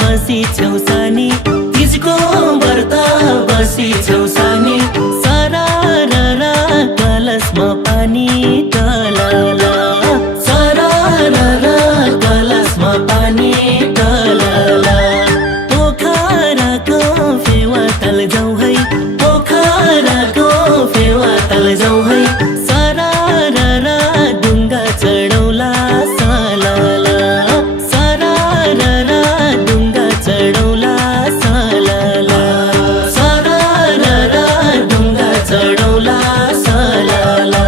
बसी छेउसानी तिजको व्रत बसी छेउसानी सारा रारा कलशमा पानी टलला सारा रारा कलशमा पानी टलला पोखराको फेवा तल जाऊ है पोखराको फेवा तल जाऊ है सारा रारा ढुङ्गा चढौला सालला सारा रारा ढुङ्गा चढौला सालला सारा रारा ढुङ्गा चढौला सालला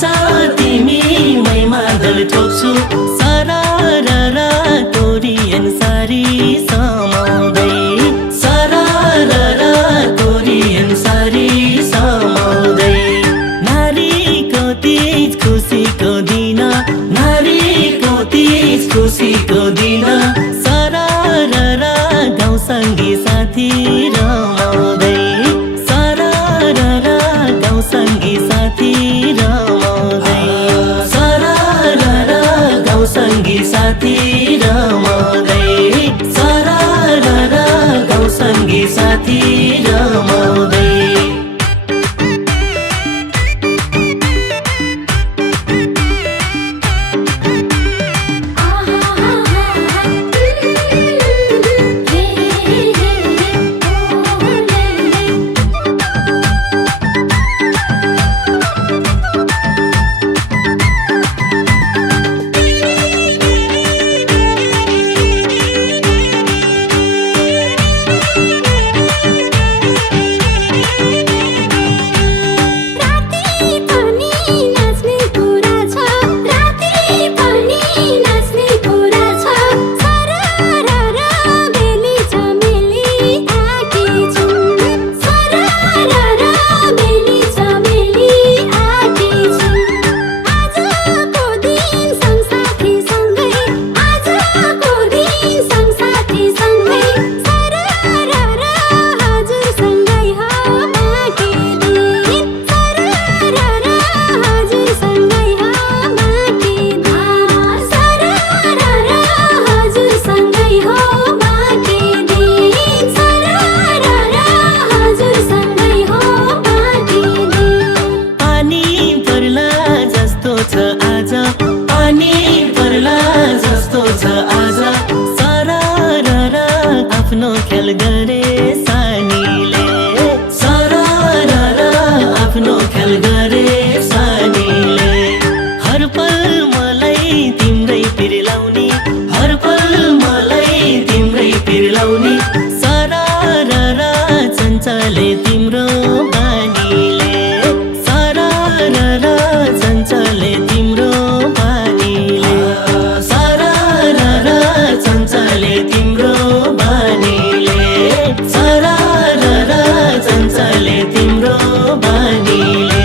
छ तिमीमै मादल ठोक्छु सरारा कोरियन सारी समाउँदै सरारा कोरियन सारी समाउँदै नारीको तीज खुसीको दिन नारीको तीज खुसीको दिन सरारा गाउँसँगै साथी रमाउँदै सरारा गाउँसँगै साथी रमाउँदै सरारा गाउँसँगै साथी रमाउँदै सरारा गाउँसँगै साथी रमाउँदै आफ्नो खेल गरे सानीले सरारा आफ्नो खेल गरे सानीले हर पल मलाई तिम्रै पिर्लाउने हर पल मलाई तिम्रै पिर्लाउने सरारा चञ्चले तिम्रो बानीले सरारा चञ्चले तिम्रो बानीले सरारा चञ्चले तिम्रो सरारा चञ्चले तिम्रो बानीले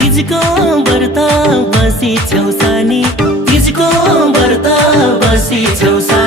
तिजको व्रत बसी छेउ सानी तिजको व्रत बसी छेउ सानी